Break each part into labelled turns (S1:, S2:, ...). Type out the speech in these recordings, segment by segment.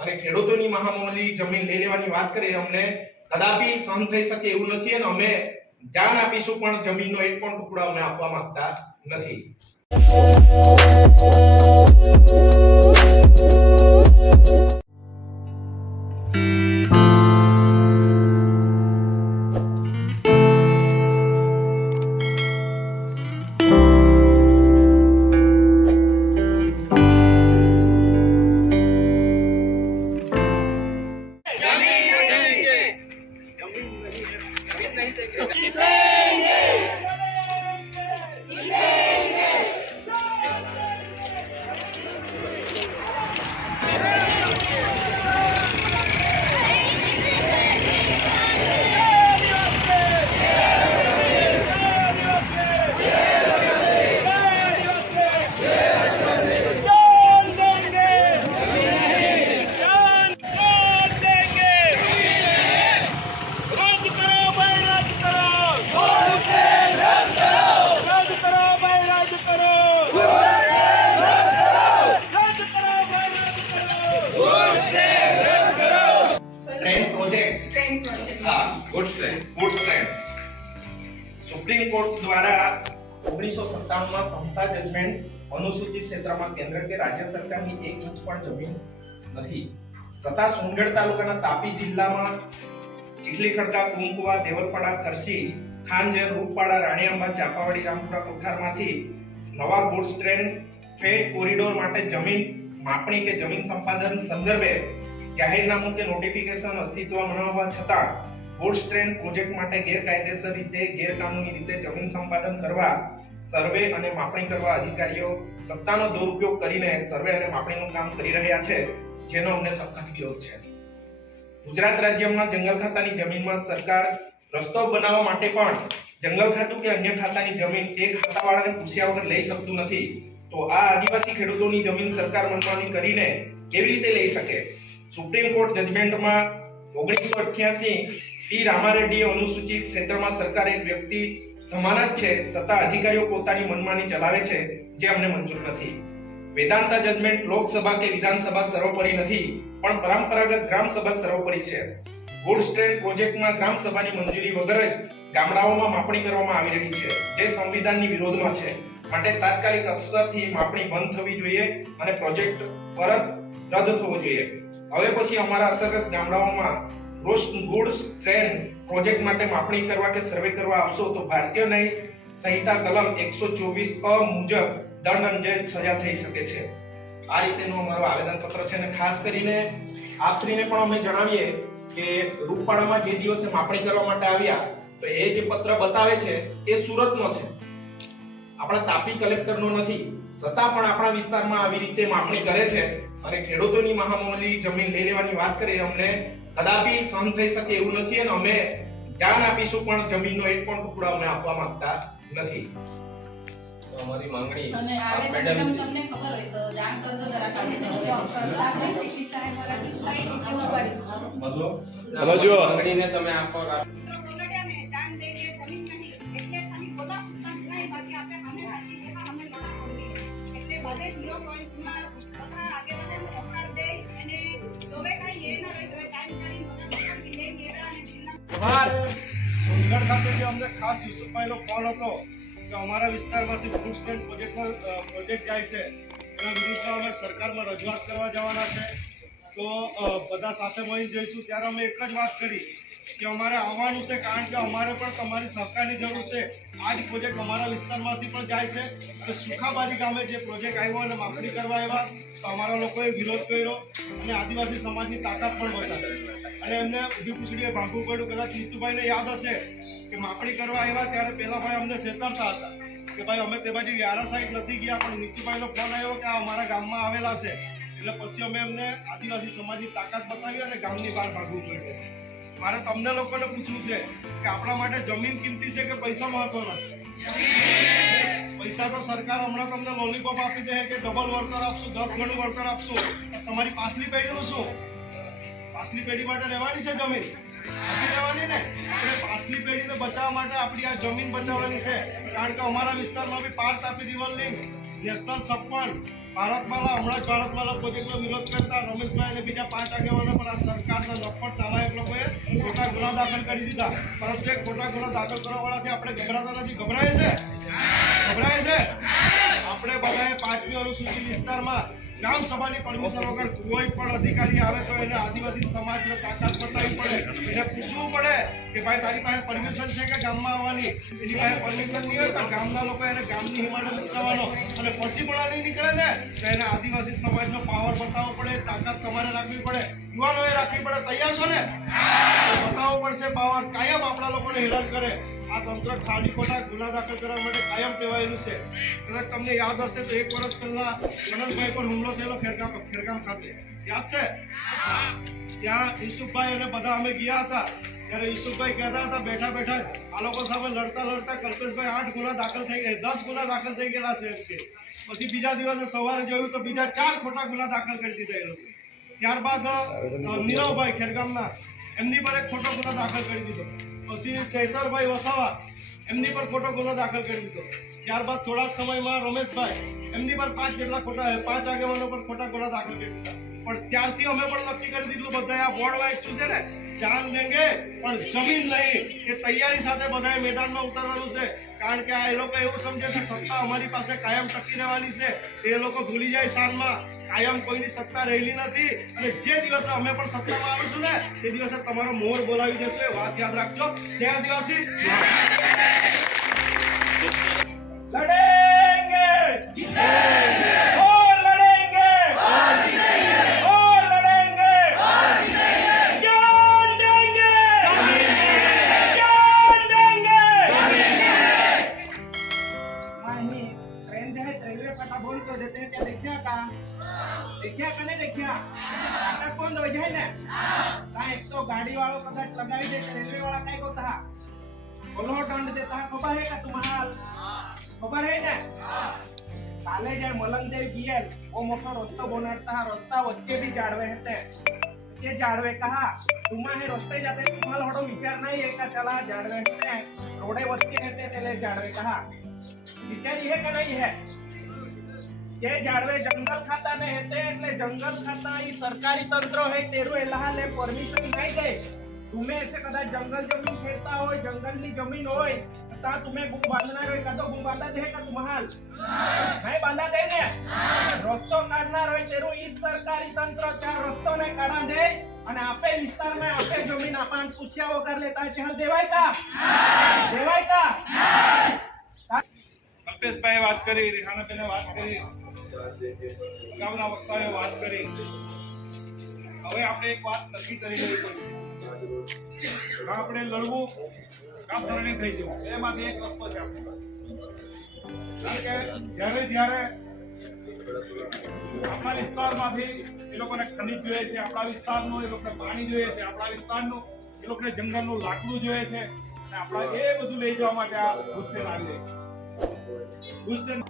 S1: અને ખેડૂતોની મહામૂલી જમીન લઈ લેવાની વાત કરીએ અમને કદાપી સહન થઈ શકે એવું નથી અને અમે જાન આપીશું પણ જમીનનો એક પણ ટુકડો અમે આપવા માંગતા નથી. નવા ગુડ્સ ટ્રેન ફેડ કોરિડોર માટે જમીન માપણી કે જમીન સંપાદન સંદર્ભે જાહેરનામું કે નોટિફિકેશન અસ્તિત્વમાં ન છતાં ગુડ્સ ટ્રેન પ્રોજેક્ટ માટે ગેરકાયદેસર રીતે, ગેરકાનૂની રીતે જમીન સંપાદન કરવા સર્વે અને માપણી કરવા અધિકારીઓ સત્તાનો દુરુપયોગ કરીને સર્વે અને માપણીનું કામ કરી રહ્યા છે, જેનો અમને સખત વિરોધ છે. ગુજરાત રાજ્યમાં જંગલ ખાતાની જમીનમાં સરકાર રસ્તો બનાવવા માટે પણ જંગલ ખાતું કે અન્ય ખાતાની જમીન એ ખાતાવાળાને પૂછ્યા વગર લઈ શકતું નથી. તો આ આદિવાસી ખેડૂતોની જમીન સરકાર મનમાની કરીને કેવી રીતે લઈ શકે? સુપ્રીમ કોર્ટ જજમેન્ટમાં ઓગણીસો અઠ્યાસી પી રામારેડ્ડીએ અનુસૂચિત ક્ષેત્રમાં સરકાર એક વ્યક્તિ સમાન જ છે. છતાં અધિકારીઓ પોતાની મનમાની ચલાવે છે જે અમને મંજૂર નથી. વેદાંતા જજમેન્ટ લોકસભા કે વિધાનસભા સર્વોપરી નથી, પણ પરંપરાગત ગ્રામ સભા સર્વોપરી છે. ગુડ્સ સ્ટ્રેન્ડ પ્રોજેક્ટમાં ગ્રામ સભાની મંજૂરી વગર જ ગામડાઓમાં માપણી કરવામાં આવી રહી છે, જે સંવિધાનની વિરોધમાં છે. માટે તાત્કાલિક અસરથી માપણી બંધ થવી જોઈએ અને પ્રોજેક્ટ પરત રદ થવો જોઈએ. હવે પછી અમારા અસરગ્રસ્ત ગામડાઓમાં રોસ્ટ ગુડ્સ ટ્રેન પ્રોજેક્ટ માટે માપણી કરવા કે સર્વે કરવા આવશો તો ભારતીય ન્યાય સંહિતા કલમ એકસો ચોવીસ અ મુજબ દંડ અને સજા થઈ શકે છે. આ રીતેનું અમારું આવેદનપત્ર છે અને ખાસ કરીને આપશ્રીને પણ અમે જણાવીએ કે રૂપાળામાં જે દિવસે માપણી કરવા માટે આવ્યા, તો એ જે પત્ર બતાવે છે, એ સુરતનો છે. આપણા તાપી કલેક્ટરનો નથી છતાં પણ આપણા વિસ્તારમાં આવી રીતે માપણી કરે છે. અને ખેડૂતોની મહામૂલી જમીન લઈ લેવાની વાત કરીએ અમને કદાપી સહન થઈ શકે એવું નથી અને અમે જાન આપીશું પણ જમીનનો એક પણ ટુકડો અમે આપવા માંગતા નથી.
S2: તો અમારી માંગણી
S3: અને
S2: મેડમ
S3: મેડમ તમને ખબર હોય તો જાણ કરજો જરા સાહેબ
S2: તમે આપો
S4: જિલ્લા
S5: અમારે ખાતે જે અમને ખાસ યુસુફભાઈનો ફોન હતો કે અમારા વિસ્તારમાંથી પ્રોજેક્ટ જાય છે. એના અમે સરકારમાં રજૂઆત કરવા જવાના છે. તો બધા સાથે મળીને જઈશું. ત્યારે અમે એક જ વાત કરી કે અમારે આવવાનું છે કારણ કે અમારે પણ તમારી સહકારની જરૂર છે. આ જ પ્રોજેક્ટ અમારા વિસ્તારમાંથી પણ જાય છે. કે સુખાબારી ગામે જે પ્રોજેક્ટ આવ્યો અને માપણી કરવા આવ્યા, તો અમારા લોકોએ વિરોધ કર્યો અને આદિવાસી સમાજની તાકાત પણ બતાવી. અને એમને ઊભી પૂછડીએ ભાગવું પડ્યું. કદાચ નીતુભાઈને યાદ હશે કે માપણી કરવા આવ્યા ત્યારે પેલા ભાઈ અમને ચેતવતા હતા. કે ભાઈ, અમે તે બાજુ વ્યારા સાઈડ નથી ગયા, પણ નીતુભાઈનો ફોન આવ્યો કે આ અમારા ગામમાં આવેલા છે. એટલે પછી અમે એમને આદિવાસી સમાજની તાકાત બતાવી અને ગામની બહાર ભાગવું પડ્યું મારે તમને લોકોને પૂછવું છે કે આપણા માટે જમીન કિંમતી છે કે પૈસા મહત્વના પૈસા તો સરકાર હમણાં તમને લોલીપોપ આપી દે કે ડબલ વળતર આપશું, દસ ગણું વળતર આપશું. તમારી પાછલી પેઢીનું શું? પાછલી પેઢી માટે રહેવાની છે જમીન. નથી રહેવાની ને આપણે પાછલી પેઢીને બચાવવા માટે આપણી આ જમીન બચાવવાની છે. કારણ કે અમારા વિસ્તારમાં બી પાંચ તાપી રિવર લિંક છપ્પન. ભારતમાલા હમણાં જ ભારતમાલા પ્રોજેક્ટનો વિરોધ કરતા રમેશભાઈ બીજા પાંચ આગેવાનો પણ આ સરકારના નફટ નાલાયક લોકોએ ખોટા દાખલ કરી દીધા. પરંતુ એ ખોટા ગુના દાખલ કરવાવાળાથી આપણે ગભરાતા નથી. ગભરાય છે? ગભરાય છે? આપણે બધાએ પાંચમી અનુસૂચિત વિસ્તારમાં ગ્રામ સભાની પરમિશન વગર કોઈ પણ અધિકારી આવે તો એને આદિવાસી સમાજને તાકાત બતાવવી પડે. એને પૂછવું પડે કે ભાઈ, તારી પાસે પરમિશન છે કે ગામમાં આવવાની? એની પાસે પરમિશન નહીં હોય તો ગામના લોકો એને ગામની હિમાલય વિકસાવવાનો અને પછી પણ નહીં નીકળે ને, તો એને આદિવાસી સમાજનો પાવર બતાવવો પડે, તાકાત તમારે રાખવી પડે. યુવાનોએ રાખવી પડે. તૈયાર છો ને? બતાવવો પડશે, પાવર કાયમ આપણા લોકોને હેરાન કરે. આ તંત્ર ખાલી ખોટા ગુના દાખલ કરવા માટે કાયમ ટેવાયેલું છે. કદાચ તમને યાદ હશે તો એક વર્ષ પહેલા ગણેશભાઈ પર હુમલો થયેલો ખેરગામ ખેરગામ ખાતે. યાદ છે? ત્યાં યુસુફભાઈ અને બધા અમે ગયા હતા. ત્યારે યુસુફભાઈ કહેતા હતા, બેઠા બેઠા આ લોકો સામે લડતા લડતા કલ્પેશભાઈ આઠ ગુના દાખલ થઈ ગયા, દસ ગુના દાખલ થઈ ગયેલા છે પછી બીજા દિવસે સવારે જોયું તો બીજા ચાર ખોટા ગુના દાખલ કરી દીધા એ લોકો. ત્યારબાદ નીરવભાઈ ખેરગામના એમની પર એક ખોટો ગુના દાખલ કરી દીધો. પછી ચૈતરભાઈ વસાવા, એમની પર ખોટો ગુનો દાખલ કરી દીધો ત્યારબાદ થોડા સમયમાં રમેશભાઈ, એમની પર પાંચ જેટલા ખોટા પાંચ આગેવાનો પર ખોટા ગુના દાખલ કરી દીધા પણ ત્યારથી અમે પણ નક્કી કરી દીધું બધા આ બોર્ડ વાઇઝ છે ને, જાન દેંગે પણ જમીન નહીં, એ તૈયારી સાથે બધાએ મેદાનમાં ઉતારવાનું છે. કારણ કે આ એ લોકો એવું સમજે છે સત્તા અમારી પાસે કાયમ ટકી રહેવાની છે. એ લોકો ભૂલી જાય સાંજમાં. કાયમ કોઈની સત્તા રહેલી નથી. અને જે દિવસે અમે પણ સત્તામાં આવીશું ને તે દિવસે તમારો મોર બોલાવી દેશું એ વાત યાદ રાખજો. જય
S1: દિવસે લડે! नाटक बंद हो जाए ना का एक तो गाड़ी वालों कदाच लगाई देते रेलवे वाला काय होता है बोलो दंड देता है खबर है का तुम्हारा खबर है ना કાલે જે મલંગદેવ ગિયલ वो मोटो रस्तो बनाता है रस्ता वच्चे भी जाड़वे हैं ते जाड़वे कहा तुम्हा हे रस्ते जाते तुम्हाला थोडं विचार नाही आहे का चला जाडवे हैं रोडे वस्ती नेते तेले जाडवे कहा विचार है का नहीं है જે જાળવે જંગલ ખાતાને હેતે એટલે જંગલ ખાતા એ સરકારી તંત્ર હે, તેરું એલાહાલે પરમિશન નહીં દે. તુમે એસે કદાચ જંગલ જમીન ખેડતા હોય, જંગલની જમીન હોય, તા તુમે ગુ બાંધનાર હોય, કા તો ગુમ બાંધા દે કાં મહાલ? નહીં બાંધા દે ને? રસ્તો કાઢનાર હોય, તેરું ઈ સરકારી તંત્ર ચાર રસ્તો ને કાઢા દે અને આપે વિસ્તારમાં આપે જમીન આપાન પૂછ્યા વગર લેતા છે દેવાય કા? દેવાય કા?
S5: કલ્પેશભાઈ વાત કરી રેહાનાબેને વાત કરી. આપણે લડવું કામ શરણી થઈ જવું એમાંથી એક રસ્તો છે કારણ કે જ્યારે જ્યારે આપણા વિસ્તારમાંથી એ લોકોને ખનીજ જોઈએ છે, આપણા વિસ્તારનું એ લોકોને પાણી જોઈએ છે, આપણા વિસ્તારનું એ લોકોને જંગલનું લાકડું જોઈએ છે, અને આપણા એ બધું લઈ જવા માટે આ ભૂસ્તેન આવી જાય ભૂસ્તેન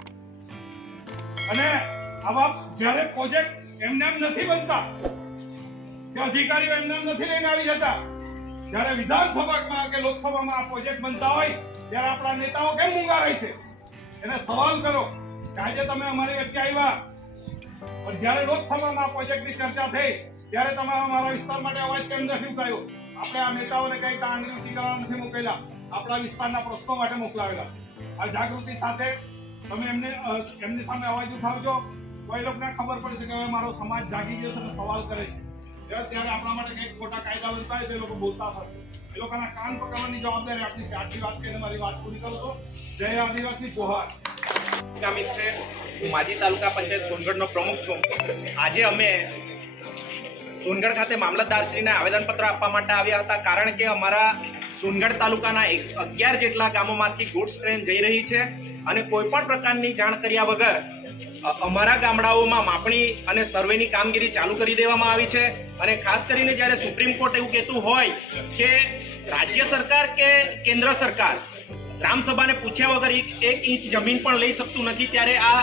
S5: અને આવા જ્યારે પ્રોજેક્ટ એમને એમ નથી બનતા, કે અધિકારીઓ એમને એમ નથી લઈને આવી જતા, જ્યારે વિધાનસભામાં કે લોકસભામાં આ પ્રોજેક્ટ બનતા હોય, ત્યારે આપણા નેતાઓ કેમ મૂંગા રહે છે? એને સવાલ કરો કે આજે તમે અમારી વચ્ચે આવ્યા, પણ જ્યારે લોકસભામાં આ પ્રોજેક્ટની ચર્ચા થઈ, ત્યારે તમે અમારા વિસ્તાર માટે અવાજ કેમ નથી ઉઠાયો આપણે આ નેતાઓને કઈ ઊંચી કરવા નથી મોકલેલા આપણા વિસ્તારના પ્રશ્નો માટે મોકલાવેલા. આ જાગૃતિ સાથે તમે એમને એમની સામે અવાજ ઉઠાવજો. તો એ લોકોને ખબર પડશે કે હવે મારો સમાજ જાગી ગયો છે સવાલ કરે છે. ત્યારે આપણા માટે કંઈક ખોટા કાયદા બનતા હોય એ લોકો બોલતા થશે. એ લોકોના કાન પકડવાની જવાબદારી આપણી છે. આટલી વાત કહીને મારી વાત પૂરી કરો તો જય આદિવાસી જોહાર
S1: ગામિત છે હું માજી તાલુકા પંચાયત સોનગઢનો પ્રમુખ છું. આજે અમે સોનગઢ ખાતે મામલતદારશ્રીને આવેદનપત્ર આપવા માટે આવ્યા હતા, કારણ કે અમારા સોનગઢ તાલુકાના અગિયાર જેટલા ગામોમાંથી ગુડ્સ ટ્રેન જઈ રહી છે. અને કોઈ પણ પ્રકારની જાણ કર્યા વગર અમારા ગામડાઓમાં માપણી અને સર્વેની કામગીરી ચાલુ કરી દેવામાં આવી છે. અને ખાસ કરીને જ્યારે સુપ્રીમ કોર્ટ એવું કહેતું હોય કે રાજ્ય સરકાર કે કેન્દ્ર સરકાર ગ્રામસભાને પૂછ્યા વગર એક ઇંચ જમીન પણ લઈ શકતું નથી, ત્યારે આ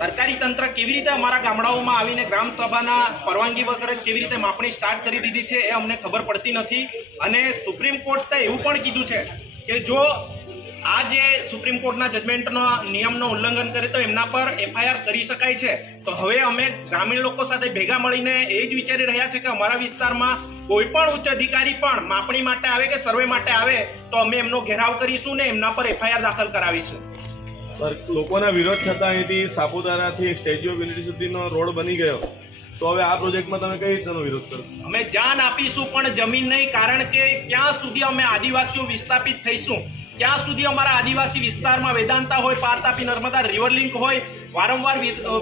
S1: સરકારી તંત્ર કેવી રીતે અમારા ગામડાઓમાં આવીને ગ્રામસભાના પરવાનગી વગર જ કેવી રીતે માપણી સ્ટાર્ટ કરી દીધી છે એ અમને ખબર પડતી નથી. અને સુપ્રીમ કોર્ટે એવું પણ કીધું છે કે જો આ જે સુપ્રીમ કોર્ટના જજમેન્ટનો નિયમનો ઉલ્લંઘન કરે તો એમના પર એફઆઈઆર કરી શકાય છે. તો હવે અમે ગ્રામીણ લોકો સાથે ભેગા મળીને એ જ વિચારી રહ્યા છે કે અમારા વિસ્તારમાં કોઈ પણ ઉચ્ચ અધિકારી પણ માપણી માટે આવે કે સર્વે માટે આવે તો અમે એમનો ઘેરાવ કરીશું ને એમના પર એફઆઈઆર દાખલ કરાવીશું.
S6: સર લોકોના વિરોધ થતાં અહીંથી સાપુતારાથી સ્ટેચ્યુ ઓફ યુનિટી સુધીનો રોડ બની ગયો. તો હવે આ પ્રોજેક્ટમાં તમે કઈ રીતનો વિરોધ કરશો?
S1: અમે જાન આપીશું પણ જમીન નહીં કારણ કે ક્યાં સુધી અમે આદિવાસીઓ વિસ્થાપિત થઈશું? ક્યાં સુધી અમારા આદિવાસી વિસ્તારમાં વેદાંતા હોય પારતાપી નર્મદા રિવર લિંક હોય વારંવાર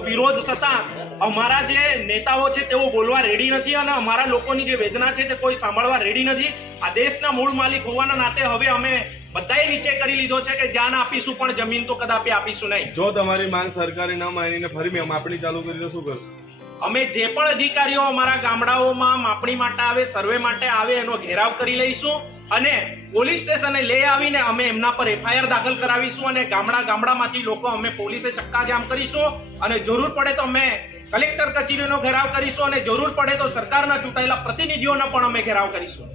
S1: વિરોધ છતાં અમારા જે નેતાઓ છે તેઓ બોલવા રેડી નથી અને અમારા લોકોની જે વેદના છે તે કોઈ સાંભળવા રેડી નથી. આ દેશના મૂળ માલિક હોવાના નાતે હવે અમે બધાએ નીચે કરી લીધો છે કે જાન આપીશું પણ જમીન તો કદાપી આપીશું નહીં.
S6: જો તમારી માંગ સરકારે ન માનીને ફરી માપણી ચાલુ કરી તો શું કરશું?
S1: અમે જે પણ અધિકારીઓ અમારા ગામડાઓમાં માપણી માટે આવે સર્વે માટે આવે એનો ઘેરાવ કરી લઈશું. અને પોલીસ સ્ટેશને લઈ આવીને અમે એમના પર એફઆઈઆર દાખલ કરાવીશું અને ગામડા ગામડામાંથી લોકો અમે પોલીસે ચક્કાજામ કરીશું અને જરૂર પડે તો અમે કલેક્ટર કચેરીનો ઘેરાવ કરીશું અને જરૂર પડે તો સરકારના ચૂંટાયેલા પ્રતિનિધિઓનો પણ અમે ઘેરાવ કરીશું.